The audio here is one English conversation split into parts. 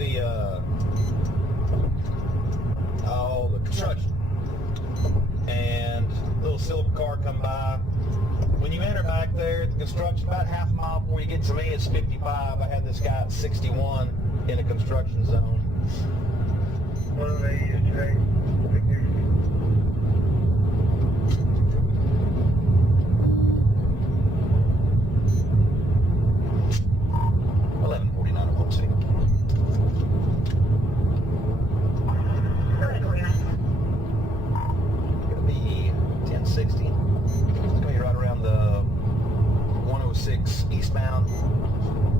the construction, and a little silver car come by. When you enter back there, the construction, about half a mile before you get to me, it's 55. I had this guy at 61 in a construction zone. What are they today? 1149 at Old City. Gonna be 1060. It's gonna be right around the 106 eastbound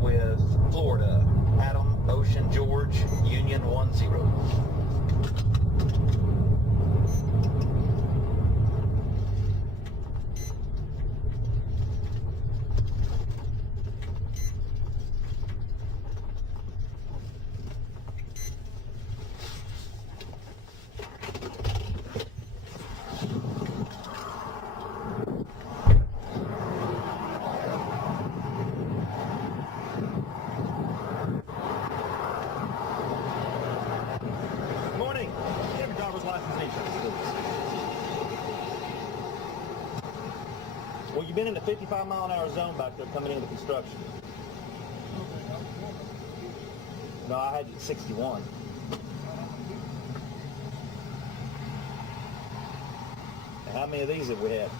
with Florida, Adam, Ocean, George, Union 10. Morning. Have your driver's license and insurance, please. Well, you've been in the 55-mile-an-hour zone back there coming into construction. No, I had you at 61. And how many of these have we had?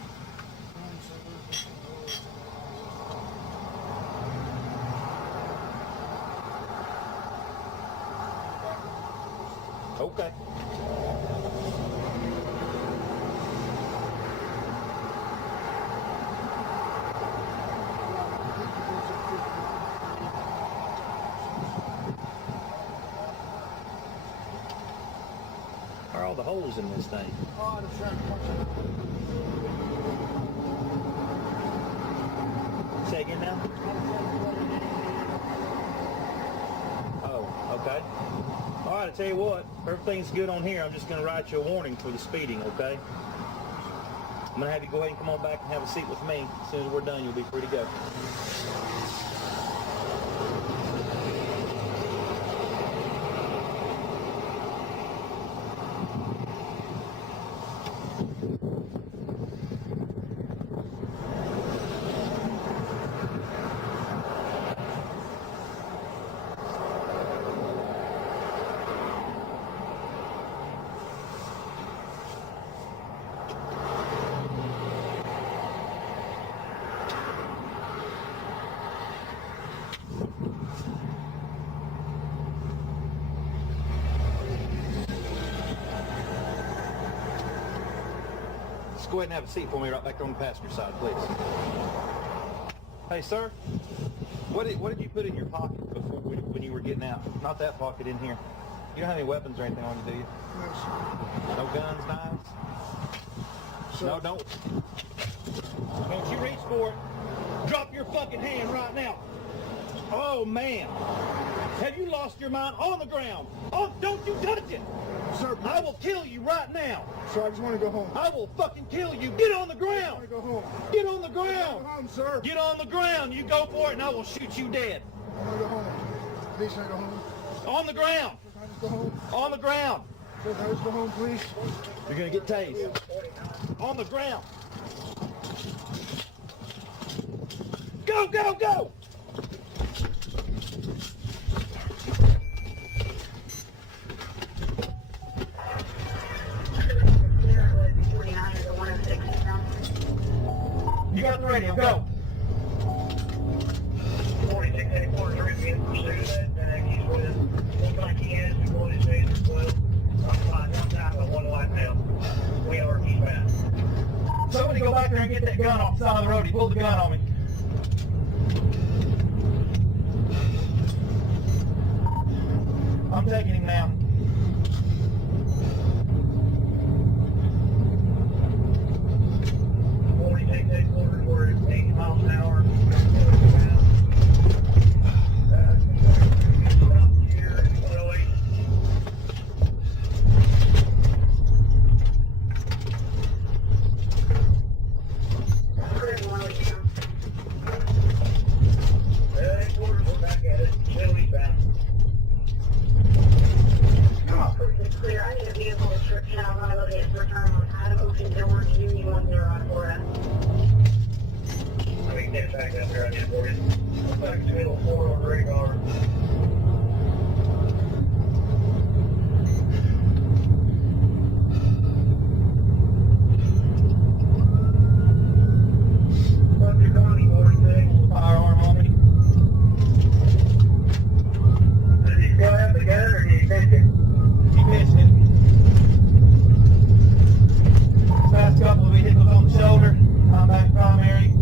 Okay. Where are all the holes in this thing? Say again now? Oh, okay. All right, I tell you what, everything's good on here. I'm just going to write you a warning for the speeding, okay? I'm going to have you go ahead and come on back and have a seat with me. As soon as we're done, you'll be free to go. Go ahead and have a seat for me right back there on the passenger side, please. Hey, sir, what did you put in your pocket before when you were getting out? Not that pocket in here. You don't have any weapons or anything on you, do you? No, sir. No guns, knives? Sir. No, don't you reach for it. Drop your fucking hand right now. Oh, man. Have you lost your mind? On the ground. Oh, don't you touch it. Sir, I will kill you right now. Sir, I just want to go home. I will fucking kill you. Get on the I ground. want to go home. Get on the Go ground. home, sir. Get on the ground. You go for it and I will shoot you dead. I want to go home. Please, can I go home? On the ground. Sir, can I just go home? On the ground. Sir, can I just go home, please? You're going to get tased. On the ground. Go, go, go. You got the radio, go. 4684 is being pursued at East West. Looks like he has to go to station as well. I'm one time with one light now. We are eastbound. Somebody go back there and get that gun off the side of the road. He pulled the gun on me. I'm taking him now. We're at 80 miles an hour. or 10 on my location return on out of Ocean Door, Union 10 on 4S. I mean, get back up there, I did for you. Back to middle 4 on radar. What's your Connie 46? Firearm on me. Does he still have the gun or did he fix it? He missed it. Last couple of vehicles on the shoulder. I'm back primary.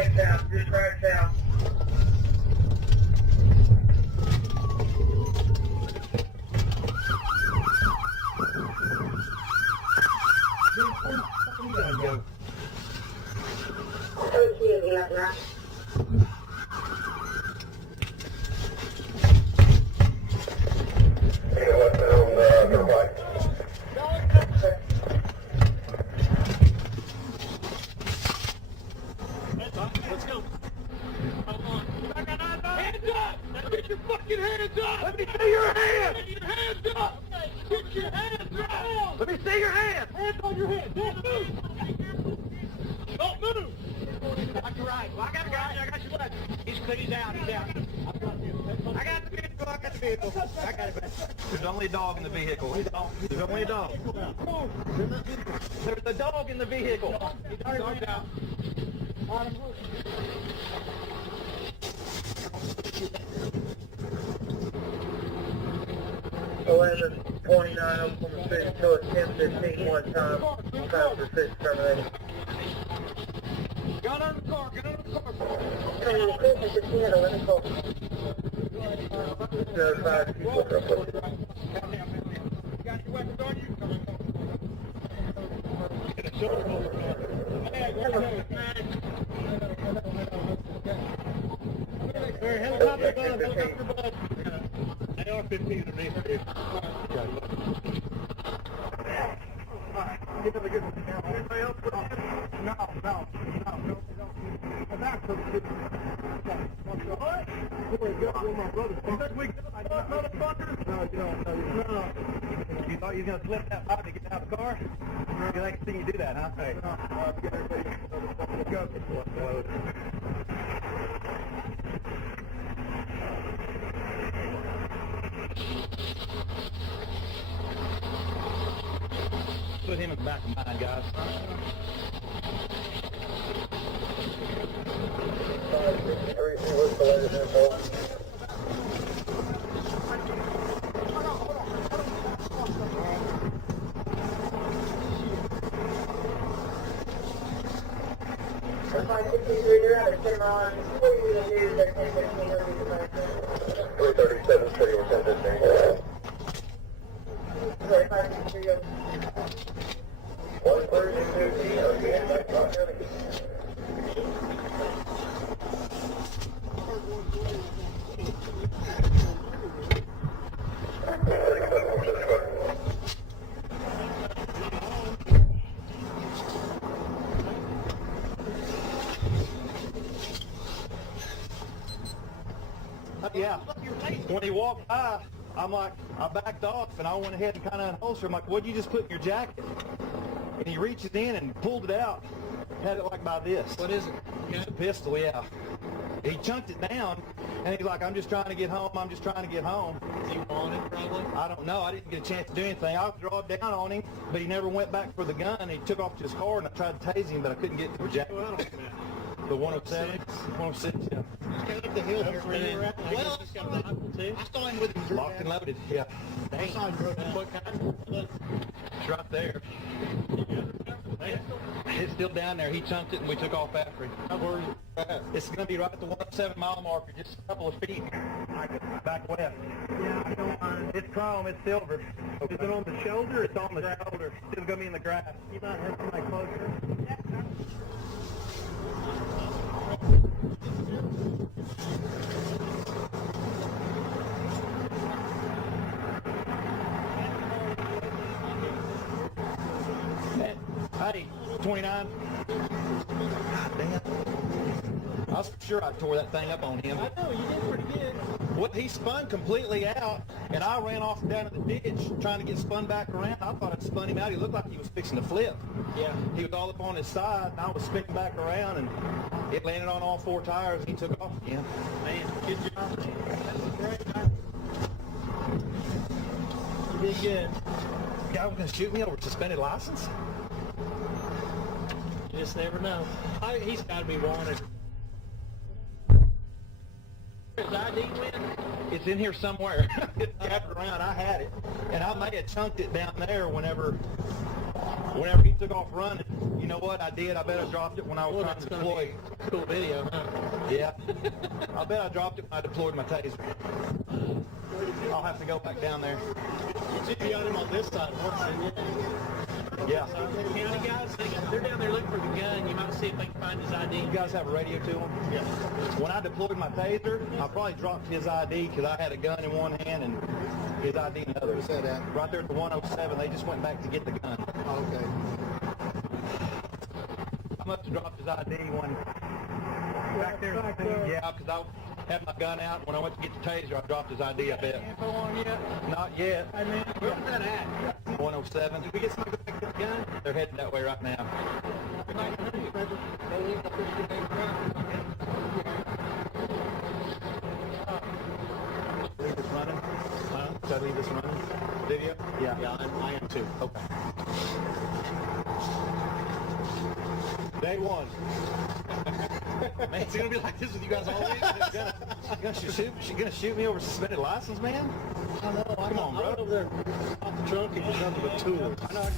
right south, just right south. Go. OT, yeah, right. Let's go. Hold on. Hands up! Get your fucking hands up! Let me see your hands! Get your hands up! Get your hands up! Let me see your hands! Hands on your head! Don't move! Don't move! Lock your right. Well, I got your left. He's out. He's out. I got the vehicle. I got it back. There's only a dog in the vehicle. There's only a dog. There's a dog in the vehicle. Dog's out. 11:29 Oklahoma City, so it's 10:15 one time. Time for 6 terminated. Gun under the car. Get under the car. Coming in close, 15 at 11 call. Just notified people real quick. Got your weapons on you? Get a shoulder holster on. Helicopter buzz. AR-15 underneath here. Get up against the camera. Anybody else put on? No. That's so good. What? Boy, got one of my brothers. You think we got motherfuckers? No, you don't. No. You thought you was going to slip that pipe to get out of the car? You like to see you do that, huh? Hey. Let's go. Put him in the back of mine, guys. 563, what's the latest info? Or 563, they're out of 10 miles. What are you going to do? They're 10, 15, they'll be the back. 337 City, we're 10:15. Sorry, 563, 132, are you in that car? Yeah. When he walked by, I'm like, I backed off and I went ahead and kind of unholstered. I'm like, what'd you just put in your jacket? And he reaches in and pulled it out. Had it like by this. What is it? It's a pistol, yeah. He chunked it down and he's like, I'm just trying to get home. Is he wanted probably? I don't know. I didn't get a chance to do anything. I drove down on him, but he never went back for the gun. He took off to his car and I tried to tase him, but I couldn't get to the jacket. The 107? 106, yeah. Up the hill here where you were at. Well, I saw him with him. Locked and loaded, yeah. I saw him with him. What kind? It's right there. It's still down there. He chunked it and we took off after him. It's going to be right at the 107 mile marker, just a couple of feet back west. Yeah, I don't mind. It's chrome, it's silver. Okay. Is it on the shoulder? It's on the shoulder. It's going to be in the grass. You might have somebody closer. Hey, 29. God damn. I was sure I tore that thing up on him. I know, you did pretty good. What, he spun completely out, and I ran off down to the ditch trying to get spun back around. I thought I'd spun him out. He looked like he was fixing to flip. Yeah. He was all up on his side, and I was spinning back around, and it landed on all four tires, and he took off again. Man, good job. That was great. You did good. Guy was going to shoot me over suspended license? You just never know. He's got to be wanted. His ID win? It's in here somewhere. It's gathered around. I had it. And I may have chunked it down there whenever he took off running. You know what? I did. I bet I dropped it when I was trying to deploy. Cool video, huh? Yeah. I bet I dropped it when I deployed my taser. I'll have to go back down there. You got him on this side once, didn't you? Yeah. The county guys, they're down there looking for the gun. You might see if they can find his ID. You guys have a radio to him? Yeah. When I deployed my taser, I probably dropped his ID because I had a gun in one hand and his ID in the other. Where's that at? Right there at the 107. They just went back to get the gun. Oh, okay. I must have dropped his ID when back there. Yeah, because I had my gun out. When I went to get the taser, I dropped his ID, I bet. Info on yet? Not yet. Hey man, where was that at? 107. Did we get somebody to go back to the gun? They're headed that way right now. Leave this running? Huh? Should I leave this running? Video? Yeah. Yeah, I am too. Okay. Day one. Man, It's gonna be like this with you guys all week. you gonna shoot me over suspended license, man? I know. Come on, bro. I went over there off the trunk and was nothing but tools. I know.